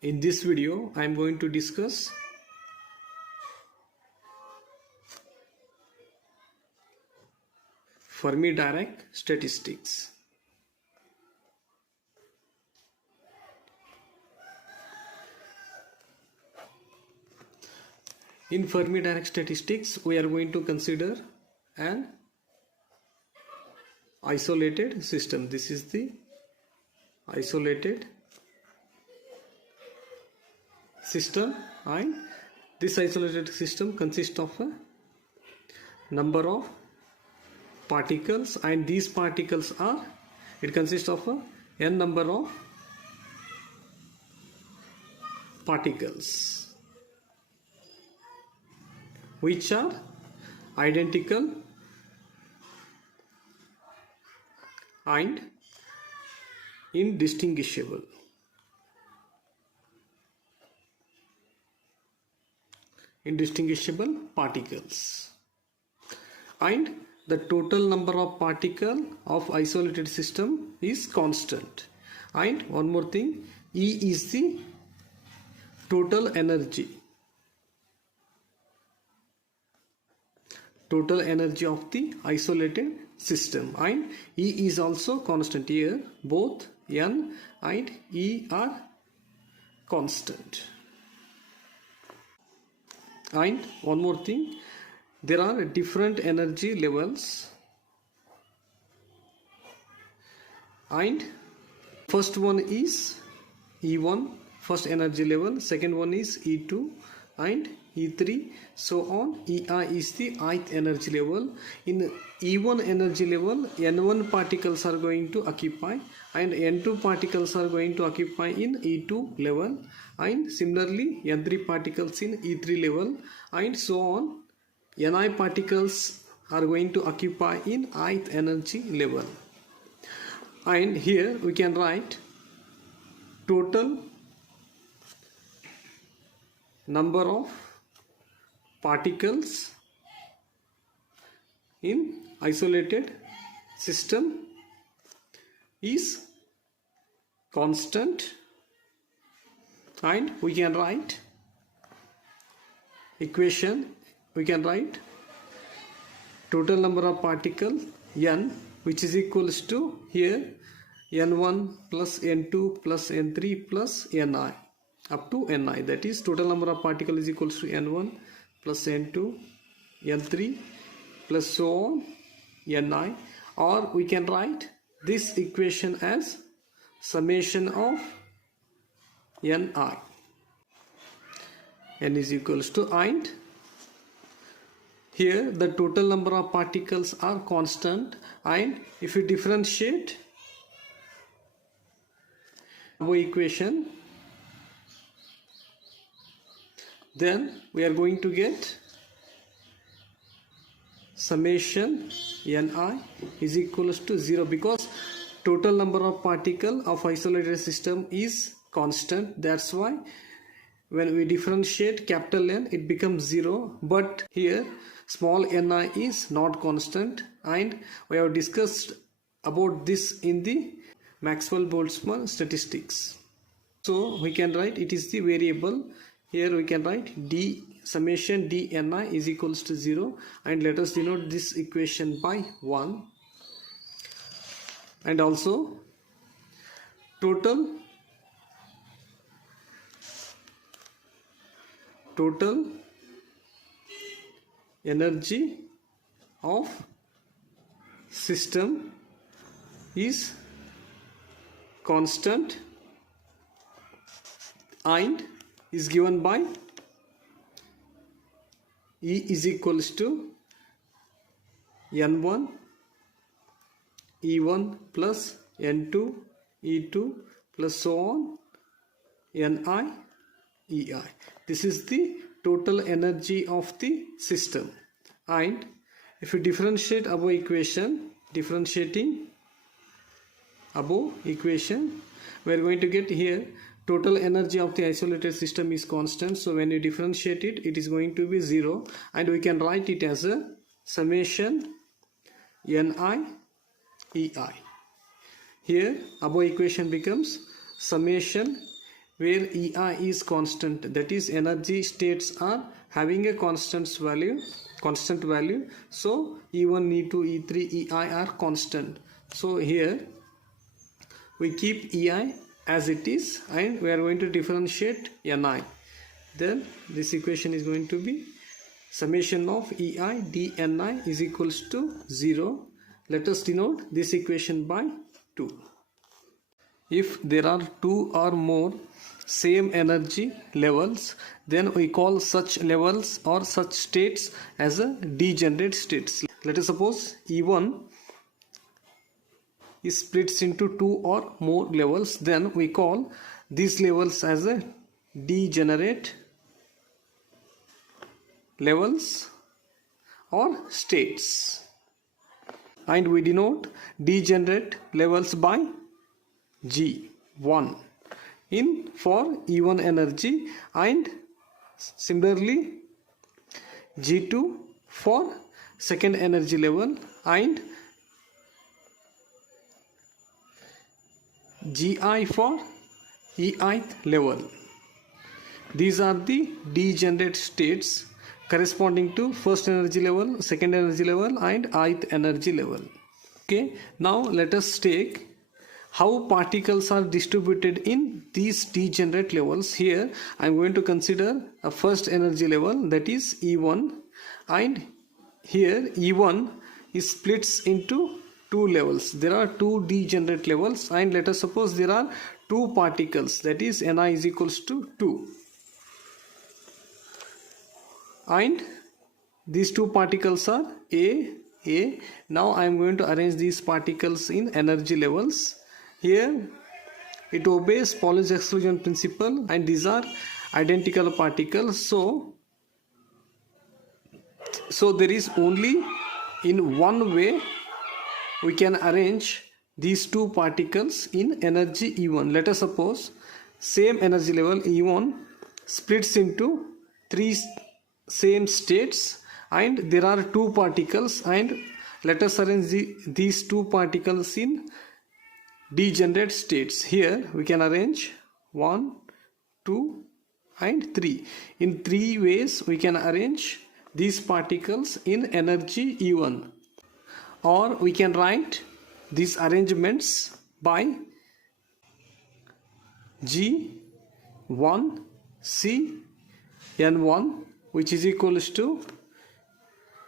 In this video, I am going to discuss Fermi-Dirac statistics. In Fermi-Dirac statistics, we are going to consider an isolated system. This is the isolated system, and this isolated system consists of a number of particles, and these particles are, it consists of a n number of particles which are identical and indistinguishable. Indistinguishable particles, and the total number of particle of isolated system is constant. And one more thing, E is the total energy of the isolated system, and E is also constant. Here both N and E are constant. And one more thing, there are different energy levels, and first one is E1, first energy level, second one is E2 and E3, so on. EI is the ith energy level. In E1 energy level, N1 particles are going to occupy and N2 particles are going to occupy in E2 level, and similarly N3 particles in E3 level, and so on. Ni particles are going to occupy in ith energy level. And here we can write total number of particles in isolated system is constant, and we can write equation. We can write total number of particles N, which is equals to here N1 plus N2 plus N3 plus Ni up to Ni. That is, total number of particles is equals to N1 plus N2 N3 plus so on Ni, or we can write this equation as summation of Ni. N is equals to, and here the total number of particles are constant, and if you differentiate our equation, then we are going to get summation Ni is equals to 0, because total number of particle of isolated system is constant. That's why when we differentiate capital N, it becomes 0, but here small ni is not constant, and we have discussed about this in the Maxwell-Boltzmann statistics. So we can write it is the variable. Here we can write d summation dni is equals to 0, and let us denote this equation by 1. And also total energy of system is constant and is given by E is equals to N1 E1 plus N2 E2 plus so on Ni Ei. This is the total energy of the system. And if you differentiate above equation, differentiating above equation, we are going to get here total energy of the isolated system is constant. So when you differentiate it, it is going to be 0, and we can write it as a summation Ni Ei. Here above equation becomes summation where EI is constant, that is energy states are having a constant value, so E1, E2, E3, EI are constant. So here we keep EI as it is and we are going to differentiate Ni. Then this equation is going to be summation of EI dNi is equals to 0. Let us denote this equation by 2. If there are two or more same energy levels, then we call such levels or such states as a degenerate states. Let us suppose E1 is splits into two or more levels, then we call these levels as a degenerate levels or states, and we denote degenerate levels by G1 in for E1 energy, and similarly G2 for second energy level, and Gi for Eith level. These are the degenerate states corresponding to first energy level, second energy level, and ith energy level. Okay, now let us take how particles are distributed in these degenerate levels. Here I am going to consider a first energy level, that is E1, and here E1 is splits into two levels. There are two degenerate levels, and let us suppose there are two particles, that is Ni is equals to 2, and these two particles are A. Now I am going to arrange these particles in energy levels. Here it obeys Pauli's exclusion principle, and these are identical particles, so there is only in one way we can arrange these two particles in energy E1. Let us suppose same energy level E1 splits into three same states, and there are two particles, and let us arrange these two particles in degenerate states. Here we can arrange 1, 2 and 3. In three ways we can arrange these particles in energy E1, or we can write these arrangements by G1 C N1, which is equals to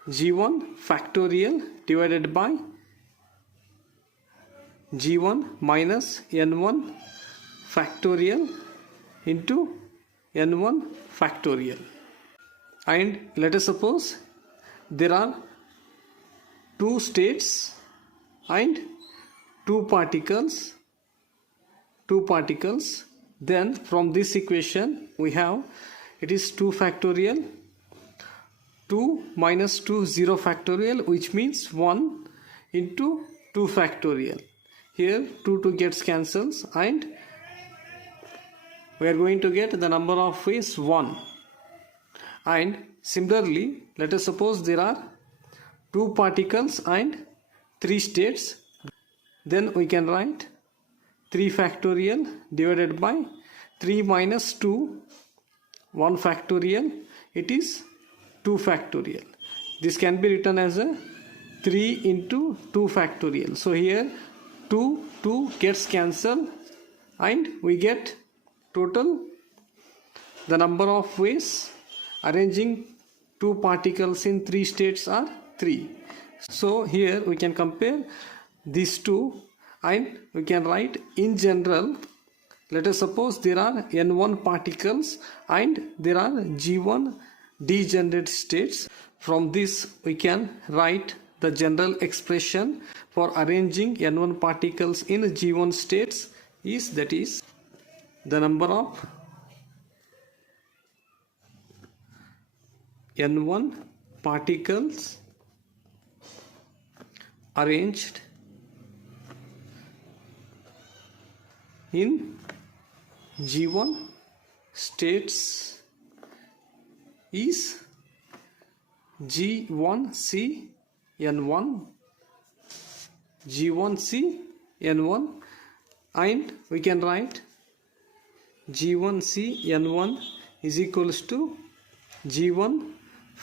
G1 factorial divided by G1 minus N1 factorial into N1 factorial. And let us suppose there are two states and two particles, then from this equation we have it is 2 factorial, 2 minus 2 0 factorial, which means 1 into 2 factorial. Here 2 gets cancels, and we are going to get the number of ways 1. And similarly, let us suppose there are two particles and three states, then we can write 3 factorial divided by 3 minus 2 1 factorial, it is 2 factorial. This can be written as a 3 into 2 factorial. So here 2 gets cancelled, and we get total the number of ways arranging two particles in three states are 3. So here we can compare these two, and we can write in general, let us suppose there are N1 particles and there are G1 degenerate states. From this we can write the general expression for arranging N1 particles in G1 states is, that is the number of N1 particles arranged in G1 states is G1C N1, G1C N1, and we can write g1c n1 is equals to g1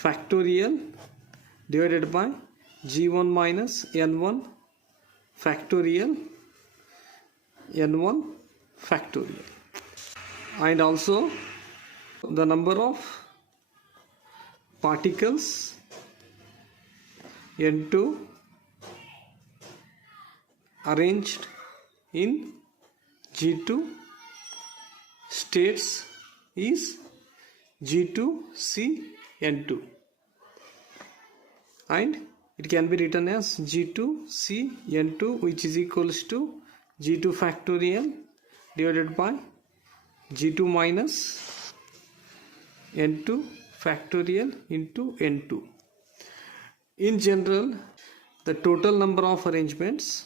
factorial divided by g1 minus n1 factorial n1 factorial. And also the number of particles n2 arranged in G2 states is G2C N2, and it can be written as G2C N2, which is equals to G2 factorial divided by G2 minus N2 factorial into N2. In general, the total number of arrangements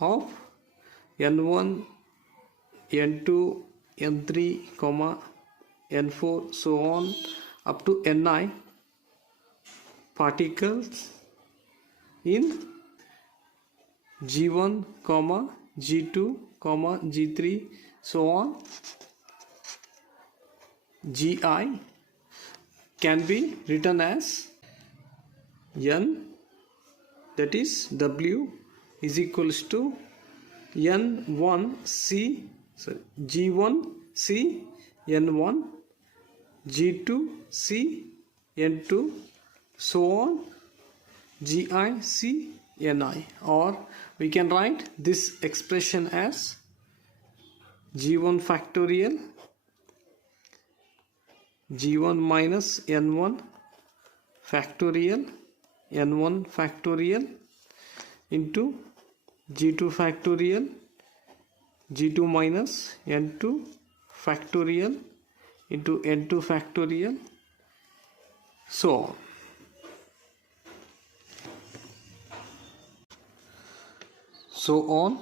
of n1 n2 n3 n4 so on up to ni particles in G1 G2 G3 so on Gi can be written as n, that is W is equals to G1C N1 G2C N2 so on GIC Ni, or we can write this expression as G1 factorial G1 minus N1 factorial N1 factorial into G2 factorial G2 minus N2 factorial into N2 factorial so on. So on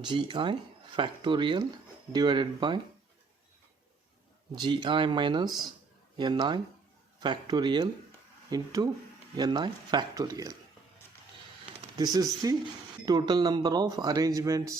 Gi factorial divided by Gi minus Ni factorial into Ni factorial. This is the total number of arrangements